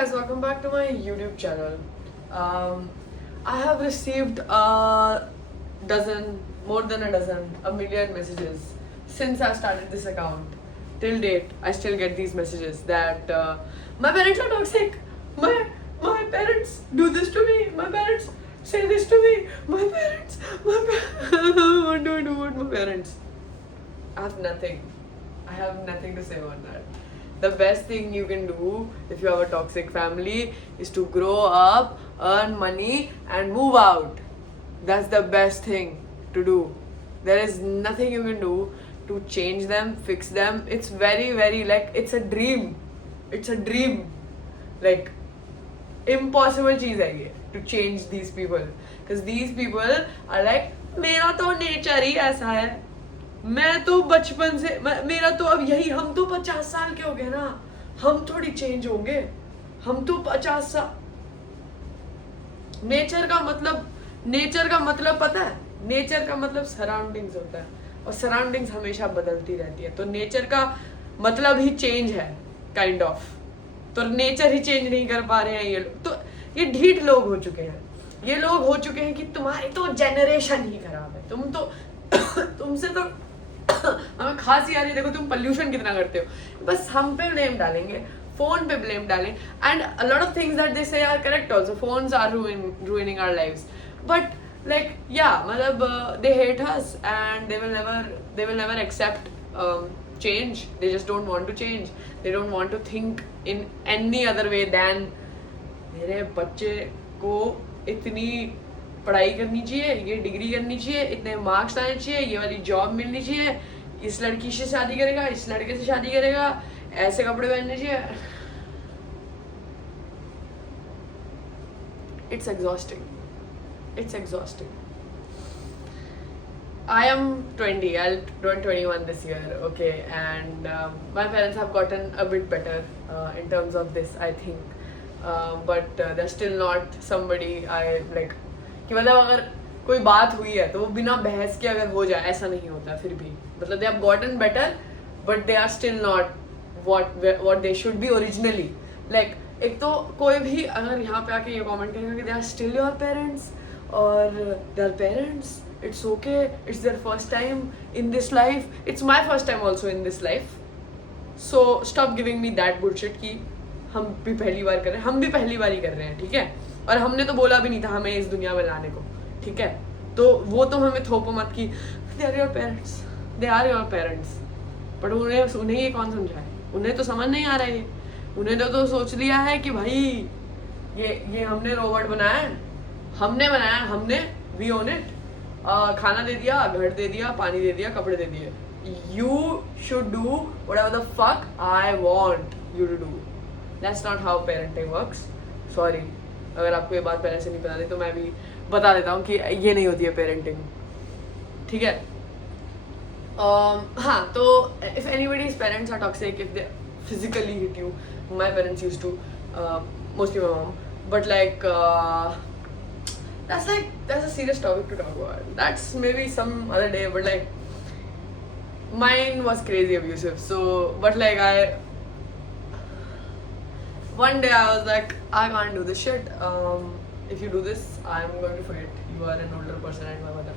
Guys, welcome back to my YouTube channel. I have received more than a dozen, a million messages since I started this account. Till date, I still get these messages that my parents are toxic. My parents do this to me. My parents say this to me. What do I do with my parents? I have nothing. I have nothing to say about that. The best thing you can do if you have a toxic family is to grow up, earn money, and move out. That's the best thing to do. There is nothing you can do to change them, fix them. It's very, very like it's a dream. It's a dream. Like impossible चीज है ये to change these people. Because these people are like मेरा तो nature ही ऐसा है. मैं तो बचपन से मेरा तो अब यही हम तो 50 साल के हो गए ना. हम थोड़ी चेंज होंगे. हम तो 50 साल. नेचर का मतलब पता है. नेचर का मतलब सराउंडिंग्स होता है और सराउंडिंग्स हमेशा बदलती रहती है. तो नेचर का मतलब ही चेंज है काइंड ऑफ. तो नेचर ही चेंज नहीं कर पा रहे हैं ये लोग. तो ये ढीठ लोग हो चुके हैं. ये लोग हो चुके हैं कि तुम्हारी तो जनरेशन ही खराब है. तुम तो तुमसे तो हमें खांसी आ रही है. देखो तुम पोल्यूशन कितना करते हो. बस हम पे ब्लेम डालेंगे, फोन पे ब्लेम डालें. And a lot of things that they say are correct also. Phones are ruining our lives. But like yeah, मतलब they hate us and they will never accept change. They just don't want to change. They don't want to think in any other way than मेरे बच्चे को इतनी पढ़ाई करनी चाहिए, ये degree करनी चाहिए, इतने मार्क्स आने चाहिए, ये वाली जॉब मिलनी चाहिए, इस लड़की से शादी करेगा, इस लड़के से शादी करेगा, ऐसे कपड़े पहनने चाहिए. It's exhausting. It's exhausting. I am 20. I'll turn 21 this year. Okay, and my parents have gotten a bit better in terms of this, I think. But they're still not somebody I like. कि मतलब अगर कोई बात हुई है तो वो बिना बहस के अगर हो जाए ऐसा नहीं होता. फिर भी मतलब they have gotten better, but they are still not what they should be originally. Like एक तो कोई भी अगर यहाँ पे आके ये कमेंट करेगा कि they are still your parents or their parents, it's okay, it's their first time in this life, it's my first time also in this life, so stop giving me that bullshit कि हम भी पहली बार कर रहे हैं. हम भी पहली बार ही कर रहे हैं, ठीक है. और हमने तो बोला भी नहीं था हमें इस दुनिया में लाने को, ठीक है. तो वो तो हमें थोपो मत कि they are your parents. But उन्हें ये कौन समझाए. उन्हें तो समझ नहीं आ रहा है. उन्हें तो सोच लिया है कि भाई ये हमने रोबोट बनाया है, हमने वी ओन इट. खाना दे दिया, घर दे दिया, पानी दे दिया, कपड़े दे दिए. You should do whatever the fuck I want you to do. That's not how parenting works. Sorry अगर आपको ये बात पहले से नहीं पता थी तो मैं भी बता देता हूँ कि ये नहीं होती है पेरेंटिंग, ठीक है. हाँ, तो if anybody's parents are toxic, if they physically hit you, my parents used to, mostly my mom, but like that's a serious topic to talk about. That's maybe some other day, but like mine was crazy abusive. So but like one day I was like, I can't do this shit. If you do this, I'm going to forget you are an older person and my mother.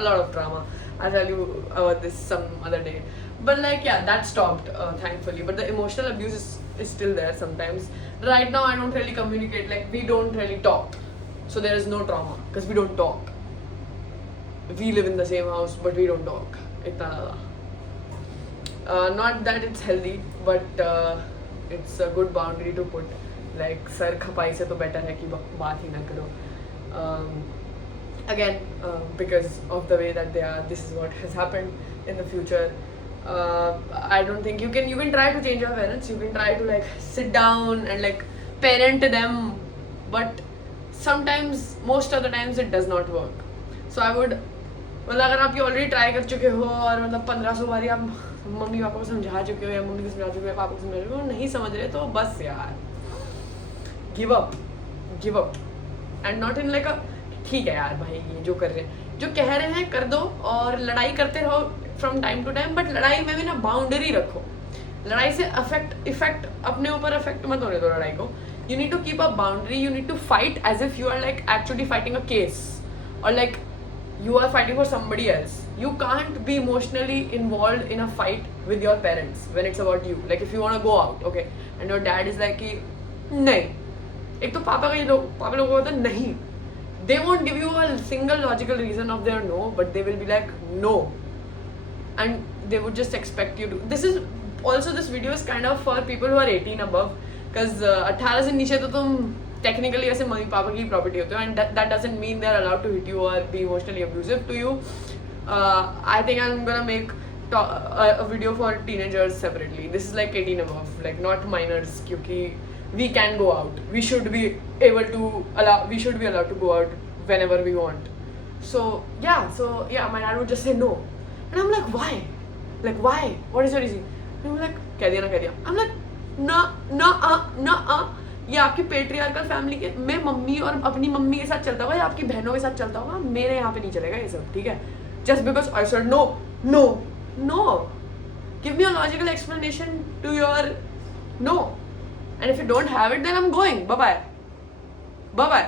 A lot of drama. I'll tell you about this some other day. But like yeah, that stopped thankfully. But the emotional abuse is still there sometimes. Right now I don't really communicate. Like we don't really talk. So there is no trauma because we don't talk. We live in the same house but we don't talk. Itna zyada. Not that it's healthy, but it's a good boundary to put. Like सर खपाई से तो better है कि बात ही ना करो. Again, because of the way that they are, this is what has happened in the future. I don't think you can try to change your parents. You can try to like sit down and like parent them, but sometimes, most of the times, it does not work. So I would, मतलब अगर आप ये already try कर चुके हो और मतलब 1500 बारी आप मम्मी पापा को समझा चुके हो या मम्मी को समझा चुके हो, पापा को समझा चुके हो, नहीं समझ रहे तो बस यार give up and not in like अ ठीक है यार भाई ये जो कर रहे हैं, जो कह रहे हैं कर दो और लड़ाई करते रहो from time to time. But लड़ाई में भी ना बाउंड्री रखो. लड़ाई से इफेक्ट अपने ऊपर इफेक्ट मत होने दो लड़ाई को. You need to keep a boundary. You need to fight as if you are like actually fighting a case, or like you are fighting for somebody else. You can't be emotionally involved in a fight with your parents when it's about you. Like if you want to go out, okay, and your dad is like कि नहीं, एक तो पापा लोगों को होता है नहीं. They won't give you a single logical reason of their no, but they will be like no, and they would just expect you to. This video is kind of for people who are 18 above, because 18 से नीचे तो तुम technically ऐसे mummy papa की property होते हो, and that doesn't mean they're allowed to hit you or be emotionally abusive to you. I think I'm gonna make a video for teenagers separately. This is like 18 above, like not minors, क्योंकि we can go out. We should be allowed to go out whenever we want. So yeah, my dad would just say no, and I'm like, why? Like why? What is your reason? And I'm like, कह दिया. I'm like, ना. ये आपकी patriarchal family के, मैं mummy और अपनी mummy के साथ चलता होगा या आपकी बहनों के साथ चलता होगा, मेरे यहाँ पे नहीं चलेगा ये सब, ठीक है? Just because I said no. Give me a logical explanation to your no. And if you don't have it, then I'm going. Bye bye.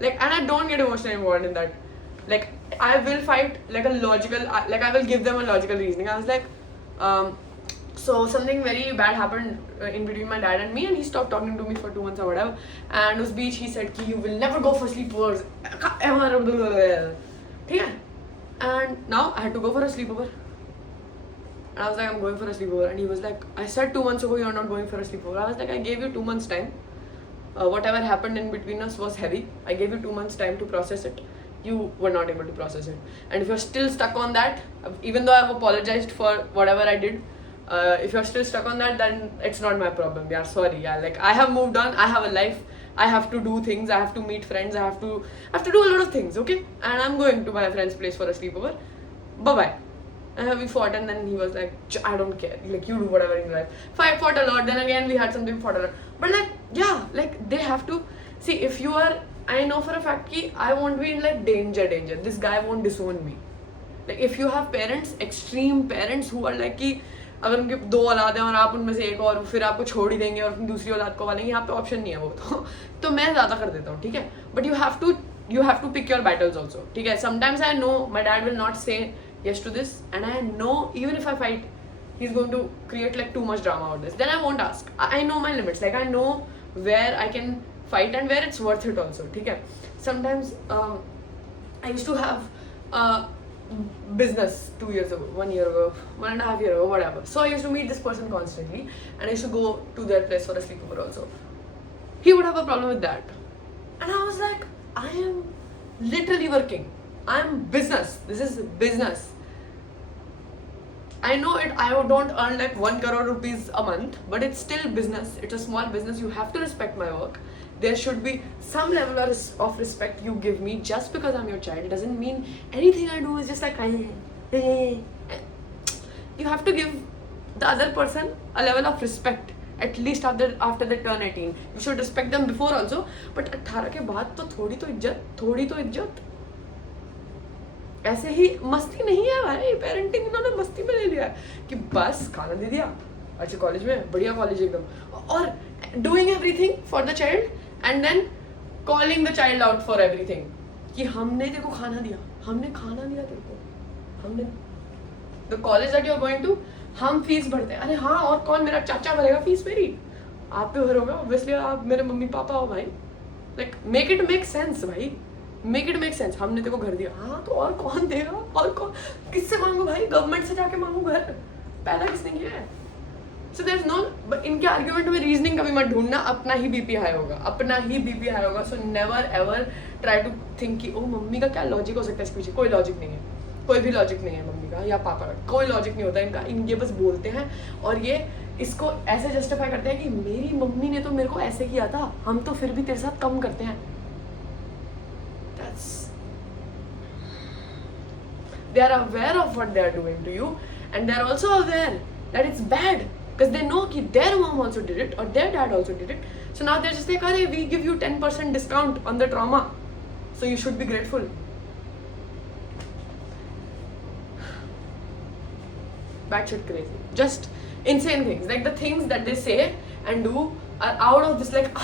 Like, and I don't get emotionally involved in that. Like, I will fight like a logical, like I will give them a logical reasoning. I was like, so something very bad happened in between my dad and me, and he stopped talking to me for 2 months or whatever. And उस बीच he said कि you will never go for sleepovers ever. ठीक है? And now I had to go for a sleepover. And I was like, I'm going for a sleepover. And he was like, I said 2 months ago you're not going for a sleepover. I was like, I gave you 2 months time. Whatever happened in between us was heavy. I gave you 2 months time to process it. You were not able to process it. And if you're still stuck on that, even though I've apologized for whatever I did, if you're still stuck on that, then it's not my problem. Yeah, sorry. Yeah, like I have moved on. I have a life. I have to do things. I have to meet friends. I have to do a lot of things. Okay, and I'm going to my friend's place for a sleepover. Bye bye. And we fought, and then he was like, I don't care. Like you do whatever in your life. I fought a lot. Then again we had something, fought a lot. But like yeah, like they have to see if you are. I know for a fact that I won't be in like danger. This guy won't disown me. Like if you have parents, extreme parents who are like कि अगर उनके 2 औलाद हैं और आप उनमें से एक और फिर आपको छोड़ ही देंगे और दूसरी औलाद को वालेंगे, यहाँ पे ऑप्शन नहीं है वो तो मैं ज़्यादा कर देता हूँ, ठीक है? But you have to pick your battles also, ठीक है? Sometimes I know my dad will not say yes to this, and I know even if I fight, he's going to create like too much drama about this. Then I won't ask. I know my limits. Like I know where I can fight and where it's worth it also. Okay. Sometimes I used to have business 2 years ago, 1 year ago, 1.5 years ago, whatever. So I used to meet this person constantly, and I used to go to their place for a sleepover also. He would have a problem with that, and I was like, I am literally working. I'm business. This is business. I know it. I don't earn like 1 crore rupees a month, but it's still business. It's a small business. You have to respect my work. There should be some level of respect you give me just because I'm your child. It doesn't mean anything I do is just like you have to give the other person a level of respect. At least after they turn 18. You should respect them before also. But 18 के बाद तो थोड़ी तो इज्जत. ऐसे ही मस्ती नहीं है भाई. पेरेंटिंग इन्होंने मस्ती में ले लिया कि बस खाना दे दिया, अच्छे कॉलेज में, बढ़िया कॉलेज एकदम, और doing everything for the child and then calling the child out for everything कि हमने तेरे को खाना दिया, हमने खाना दिया तेरे को, हमने the college that you are going to, हम फीस भरते हैं. अरे हाँ, और कौन, मेरा चाचा भरेगा फीस मेरी? आप भी भरोगे ऑब्वियसली, आप मेरे मम्मी पापा हो भाई. Like make it make sense भाई, मेक इट मेक सेंस. हमने तेरे को घर दिया, हाँ तो और कौन देगा? और कौन, किससे मांगू भाई? गवर्नमेंट से जाके मांगू घर? पैदा किसने किया है? So there is no, but इनके आर्ग्यूमेंट में रीजनिंग कभी मत ढूंढना, अपना ही बीपी हाई होगा. So never ever try to think कि ओ मम्मी का क्या लॉजिक हो सकता है इसके पीछे. कोई लॉजिक नहीं है, कोई भी लॉजिक नहीं है मम्मी का या पापा का, कोई लॉजिक नहीं होता इनका. ये बस बोलते हैं और ये इसको ऐसे जस्टिफाई करते हैं कि मेरी मम्मी ने तो मेरे को ऐसे किया था, हम तो फिर भी तेरे साथ कम करते हैं. They are aware of what they are doing to you, and they are also aware that it's bad because they know that their mom also did it or their dad also did it. So now they're just like, "Arey, we give you 10% discount on the trauma, so you should be grateful." Batshit crazy, just insane things. Like the things that they say and do are out of this. Like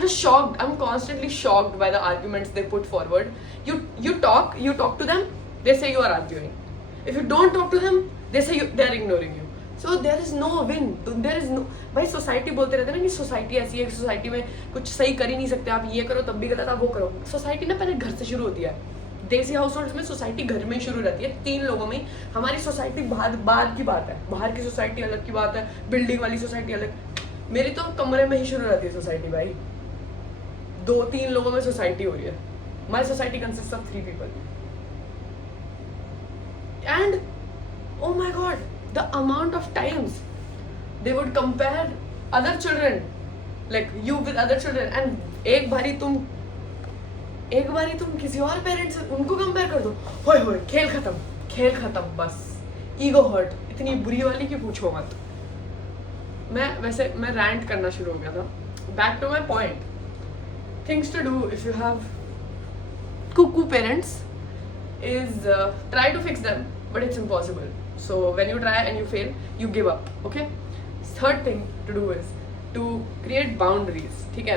I'm just shocked. I'm constantly shocked by the arguments they put forward. You talk to them, they say you are arguing. If you don't talk to them, they say they're ignoring you. So there is no win. There is no, भाई society बोलते रहते हैं ना कि society ऐसी है, society में कुछ सही कर ही नहीं सकते आप, ये करो तब भी गलत, आप वो करो. सोसाइटी ना पहले घर से शुरू होती है. देसी हाउस होल्ड में सोसाइटी घर में ही शुरू रहती है, 3 लोगों में. हमारी सोसाइटी बाहर की बात है, बाहर की सोसाइटी अलग की बात है, बिल्डिंग वाली सोसाइटी अलग. मेरी तो कमरे में ही शुरू रहती है सोसाइटी भाई. 2-3 लोगों में सोसाइटी हो रही है. My society consist of 3 people. And oh my god, the amount of times they would compare other children, like you with other children, and एक बारी तुम किसी और पेरेंट्स से उनको कंपेयर कर दो, होए खेल खत्म बस. ईगो हर्ट इतनी बुरी वाली कि पूछो मत. मैं रैंट करना शुरू हो गया था. Back to my point, things to do if you have cuckoo parents is try to fix them, but it's impossible. So when you try and you fail, you give up. Okay. Third thing to do is to create boundaries. ठीक है.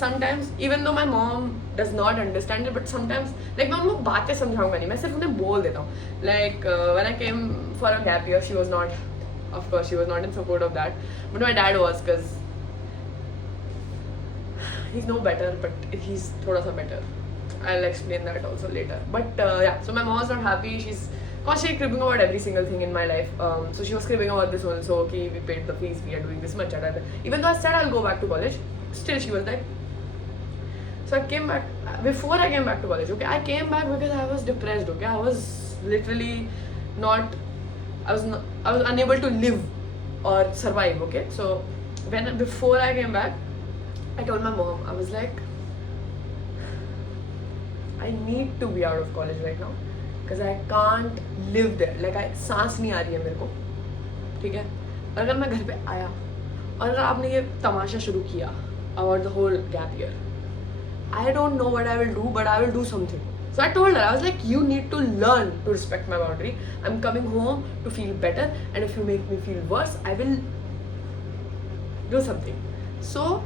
Sometimes even though my mom does not understand it, but sometimes like मैं उनको बातें समझाऊंगा नहीं, मैं सिर्फ उन्हें बोल देता हूँ. Like when I came for a gap year, she was not, of course, she was not in support of that, but my dad was, because he's no better, but he's थोड़ा सा better. I'll explain that also later. But yeah, so my mom was not happy. She's constantly cribbing about every single thing in my life. So she was cribbing about this also. Okay, we paid the fees, we are doing this much. Even though I said I'll go back to college, still she was like. So I came back. Before I came back to college, okay, I came back because I was depressed. Okay, I was literally not. I was unable to live or survive. Okay, so before I came back, I told my mom, I was like, I need to be out of college right now because I can't live there. Like सांस नहीं आ रही है मेरे को. ठीक है. और अगर मैं घर पे आया और अगर आपने ये तमाशा शुरू किया about the whole gap year, I don't know what I will do, but I will do something. So I told her, I was like, you need to learn to respect my boundary. I'm coming home to feel better, and if you make me feel worse, I will do something. So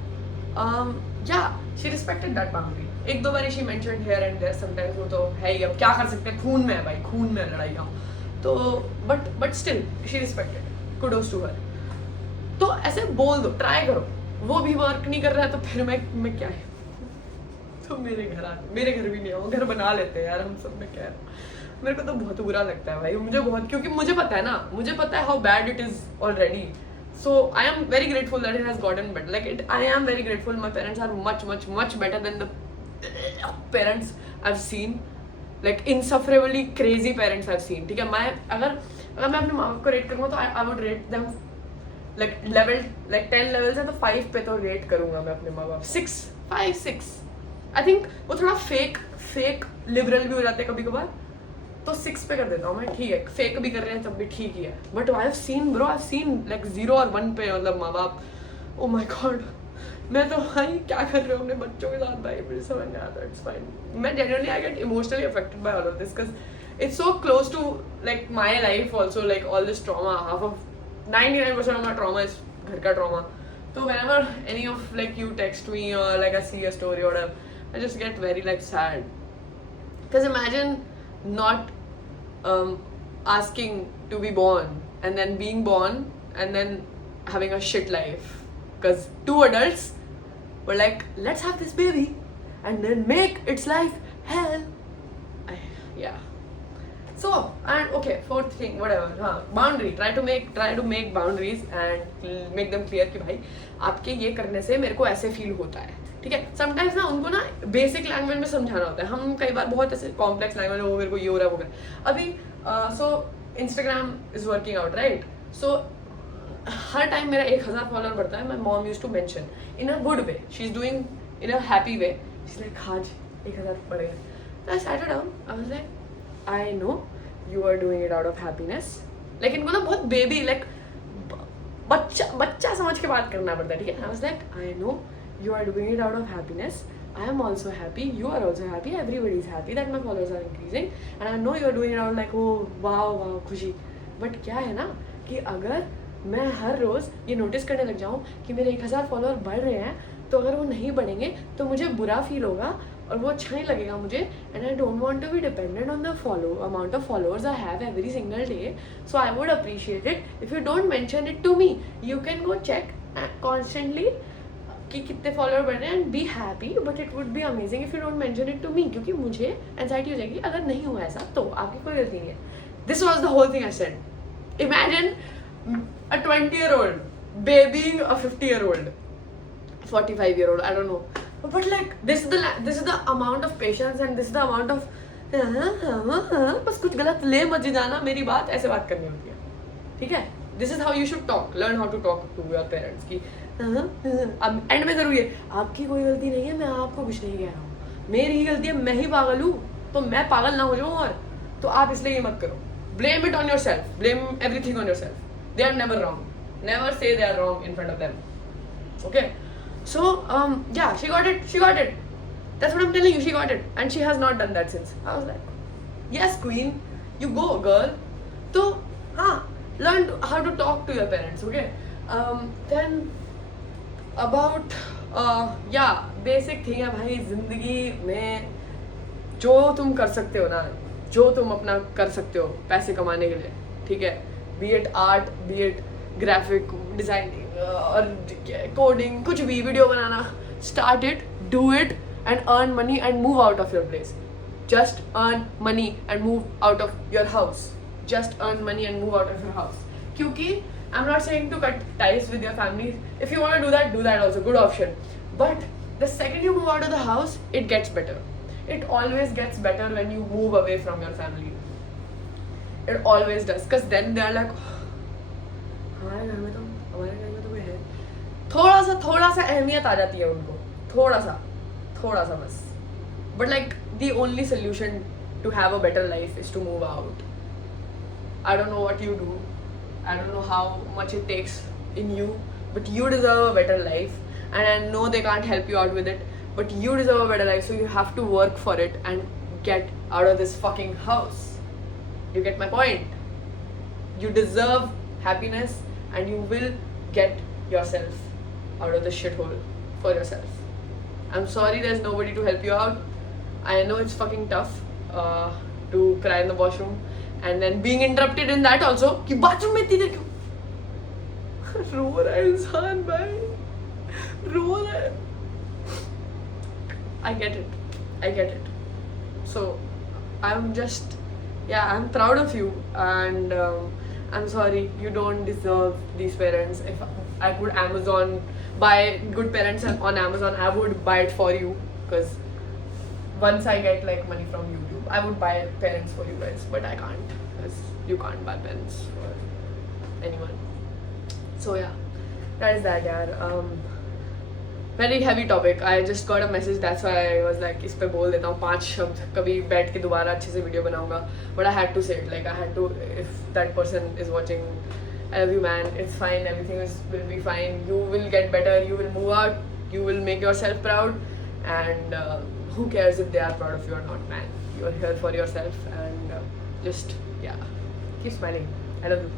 yeah, she respected that boundary. 1-2 बारी she mentioned here and there. Sometimes वो तो है ही, अब क्या कर सकते हैं, खून में है भाई, खून में लड़ाइयाँ. तो but still she respected. Kudos to her. तो ऐसे बोल दो, ट्राई करो. वो भी वर्क नहीं कर रहा है तो फिर मैं क्या है. तो मेरे घर भी नहीं आओ, घर बना लेते हैं यार हम सब. में क्या है, मेरे को तो बहुत बुरा लगता है भाई, मुझे बहुत, क्योंकि मुझे पता है ना, मुझे पता है how bad it is already. So I am very grateful that it has gotten better. Like I am very grateful. My parents are much better than the parents I've seen. Like insufferably crazy parents I've seen. ठीक है, मैं अगर मैं अपने माँ बाप को rate करूँगा तो I would rate them like level, like 10 levels है तो 5 पे तो रेट करूँगा मैं अपने माँ बाप. 6 I think वो थोड़ा फेक लिबरल भी हो जाते हैं कभी कभार, तो 6 पे कर देता हूँ मैं. ठीक है, फेक भी कर रहे हैं तब भी ठीक ही है. But I have seen like 0 और 1 पे मतलब माँ बाप. ओ माई गॉड, मैं तो भाई क्या कर रहे हो अपने बच्चों के साथ भाई, मुझे समझ नहीं आता. It's fine. मैं genuinely I get emotionally affected by all of this because it's so close to like my life also. Like all this trauma, half of 99% of my trauma is घर का trauma. So whenever any of like you text me or like I see a story or whatever, I just get very like sad. Because imagine not asking to be born and then being born and then having a shit life. Because 2 adults were like, let's have this baby and then make its life hell. Yeah. So, and okay, 4th thing, whatever, boundary. Try to make boundaries and make them clear कि भाई आपके ये करने से मेरे को ऐसे feel होता है. ठीक है, समटाइम्स ना उनको ना बेसिक लैंग्वेज में समझाना होता है. हम कई बार बहुत ऐसे कॉम्प्लेक्स लैंग्वेज में वो मेरे को ये हो रहा है वो कर. अभी so Instagram is working out right. So हर टाइम मेरा 1000 फॉलोअर बढ़ता है. My mom use to mention in a good way, she is doing in a happy way. She is like आज 1000 बढ़ गए. I sat down, I was like I know you are doing it out of happiness. Like इनको ना बहुत baby like बच्चा समझ के बात करना पड़ता है. ठीक है, I was like I know you are doing it out of happiness. I am also happy. You are also happy. Everybody is happy that my followers are increasing. And I know you are doing it out like oh wow खुशी. But क्या है ना कि अगर मैं हर रोज़ ये notice करने लग जाऊँ कि मेरे 1000 फॉलोअर बढ़ रहे हैं तो अगर वो नहीं बढ़ेंगे तो मुझे बुरा फील होगा और वो अच्छा नहीं लगेगा मुझे. And I don't want to be dependent on the amount of followers I have every single day. So I would appreciate it if you don't mention it to me. You can go check constantly कि कितने follower बढ़ रहे हैं and be happy, but it would be amazing if you don't mention it to me, क्योंकि मुझे anxiety हो जाएगी अगर नहीं हुआ ऐसा. तो आपकी कोई गलती नहीं है. This was the whole thing I said. Imagine a 20-year-old babying a 50-year-old, 45-year-old, I don't know. But like this is the amount of patience and this is the amount of बस कुछ गलत ले मत जाना, मेरी बात ऐसे बात करनी होती है, ठीक है. This is how you should talk. Learn how to talk to your parents की. अब एंड में जरूर ये आपकी कोई गलती नहीं है, मैं आपको कुछ नहीं कह रहा हूँ, मेरी ही गलती है, मैं ही पागल हूँ, तो मैं पागल ना हो जाऊँ. और तो आप इसलिए ये मत करो. Blame it on your self. Blame everything on your self. They are never wrong. Never say they are wrong in front of them. Okay? So, yeah, she got it. She got it. That's what I'm telling you. She got it. And she has not done that since. I was like, yes, queen. You go, girl. So, learn how to talk to your parents. Okay? Then, about, basic thing है भाई जिंदगी में जो तुम कर सकते हो ना, जो तुम अपना कर सकते हो पैसे कमाने के लिए, ठीक है. Be it art, be it graphic designing और coding, कुछ भी, video banana. Start it, do it and earn money and move out of your place. Just earn money and move out of your house. Just earn money and move out of your house. क्योंकि I'm not saying to cut ties with your family. If you want to do that also, good option. But the second you move out of the house, it gets better. It always gets better when you move away from your family. It always does, because then they are like, हमारे घर में तो कोई है. थोड़ा सा अहमियत आ जाती है उनको, थोड़ा सा बस. But like the only solution to have a better life is to move out. I don't know what you do, I don't know how much it takes in you, but you deserve a better life, and I know they can't help you out with it, but you deserve a better life, so you have to work for it and get out of this fucking house. You get my point? You deserve happiness and you will get yourself out of the shithole for yourself. I'm sorry there's nobody to help you out. I know it's fucking tough to cry in the washroom and then being interrupted in that also. कि bathroom में इतनी देर क्यों? रो रहा है इंसान भाई, रो रहा है. I get it. So I'm just, I'm proud of you, and I'm sorry you don't deserve these parents. If I could buy good parents on Amazon, I would buy it for you, because once I get like money from YouTube, I would buy parents for you guys, but I can't, because you can't buy parents for anyone. So yeah, that is that yaar. Very heavy topic. I just got a message, that's why I was like इस पे बोल देता हूँ 5 शब्द, कभी बैठ के दोबारा अच्छे से वीडियो बनाऊंगा. But I had to say it, like I had to. If that person is watching, I love you man, it's fine, everything will be fine, you will get better, you will move out, you will make yourself proud, and who cares if they are proud of you or not, man. You are here for yourself, and just keep smiling. I love you.